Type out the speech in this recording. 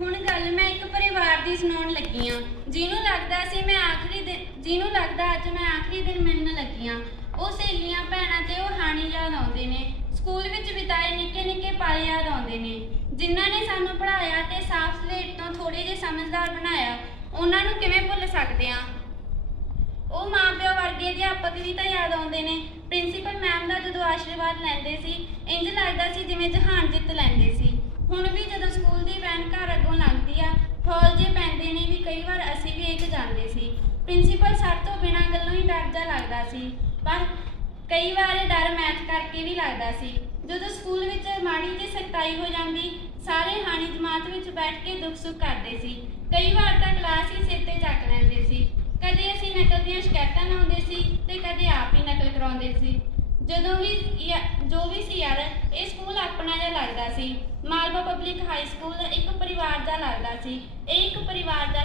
ਹੁਣ ਗੱਲ ਮੈਂ ਇੱਕ ਪਰਿਵਾਰ ਦੀ ਸੁਣਾਉਣ ਲੱਗੀ ਹਾਂ। ਜਿਹਨੂੰ ਲੱਗਦਾ ਅੱਜ ਮੈਂ ਆਖਰੀ ਦਿਨ ਮਿਲਣ ਲੱਗੀ ਹਾਂ। ਉਹ ਸਹੇਲੀਆਂ ਭੈਣਾਂ ਤੇ ਉਹ ਹਾਣੀ ਯਾਦ ਆਉਂਦੇ ਨੇ। ਸਕੂਲ ਵਿੱਚ ਬਿਤਾਏ ਨਿੱਕੇ ਨਿੱਕੇ ਪਲ ਯਾਦ ਆਉਂਦੇ ਨੇ, ਜਿਨ੍ਹਾਂ ਨੇ ਸਾਨੂੰ ਪੜ੍ਹਾਇਆ ਤੇ ਸਾਫ਼ ਸਲੇਟ ਤੋਂ ਥੋੜ੍ਹੇ ਜਿਹੇ ਸਮਝਦਾਰ ਬਣਾਇਆ। ਉਹਨਾਂ ਨੂੰ ਕਿਵੇਂ ਭੁੱਲ ਸਕਦੇ ਹਾਂ। ਉਹ ਮਾਂ ਪਿਓ ਵਰਗੇ ਅਧਿਆਪਕ ਵੀ ਤਾਂ ਯਾਦ ਆਉਂਦੇ ਨੇ। ਪ੍ਰਿੰਸੀਪਲ ਮੈਮ ਦਾ ਜਦੋਂ ਆਸ਼ੀਰਵਾਦ ਲੈਂਦੇ ਸੀ, ਇੰਝ ਲੱਗਦਾ ਸੀ ਜਿਵੇਂ ਜਹਾਨ ਜਿੱਤ ਲੈਂਦੇ ਸੀ। ਹੁਣ ਵੀ ਜਦੋਂ ਸਕੂਲ ਦੀ ਵੈਨ ਘਰ ਅੱਗੋਂ ਲੰਘਦੀ ਆ, ਹੌਲ ਜੇ ਪੈਂਦੇ ਨੇ ਵੀ ਕਈ ਵਾਰ ਅਸੀਂ ਵੀ ਇੱਕ ਜਾਂਦੇ ਸੀ। ਪ੍ਰਿੰਸੀਪਲ ਸਰ ਤੋਂ ਬਿਨਾਂ ਗੱਲੋਂ ਹੀ ਡਰ ਜਾ ਲੱਗਦਾ ਸੀ, ਪਰ ਕਈ ਵਾਰ ਇਹ ਡਰ ਮੈਥ ਕਰਕੇ ਵੀ ਲੱਗਦਾ ਸੀ। ਜਦੋਂ ਸਕੂਲ ਵਿੱਚ ਮਾੜੀ ਜਿਹੀ ਸਖਤਾਈ ਹੋ ਜਾਂਦੀ, ਸਾਰੇ ਹਾਣੀ ਜਮਾਤ ਵਿੱਚ ਬੈਠ ਕੇ ਦੁੱਖ ਸੁੱਖ ਕਰਦੇ ਸੀ। ਕਈ ਵਾਰ ਤਾਂ ਕਲਾਸ ਹੀ ਸਿਰ ਤੇ ਚੱਕ ਲੈਂਦੇ ਸੀ। ਕਦੇ ਅਸੀਂ ਨਕਲ ਦੀਆਂ ਸ਼ਿਕਾਇਤਾਂ ਲਾਉਂਦੇ ਸੀ ਤੇ ਕਦੇ ਆਪ ਹੀ ਨਕਲ ਕਰਾਉਂਦੇ ਸੀ। ਜੋ ਵੀ ਸੀ ਯਾਰ, ਇਹ ਸਕੂਲ ਆਪਣਾ ਜਿਹਾ ਲੱਗਦਾ ਸੀ। ਮਾਲਵਾ ਪਬਲਿਕ ਹਾਈ ਸਕੂਲ ਇੱਕ ਪਰਿਵਾਰ ਦਾ ਲੱਗਦਾ ਸੀ। ਇਹ ਇੱਕ ਪਰਿਵਾਰ ਦਾ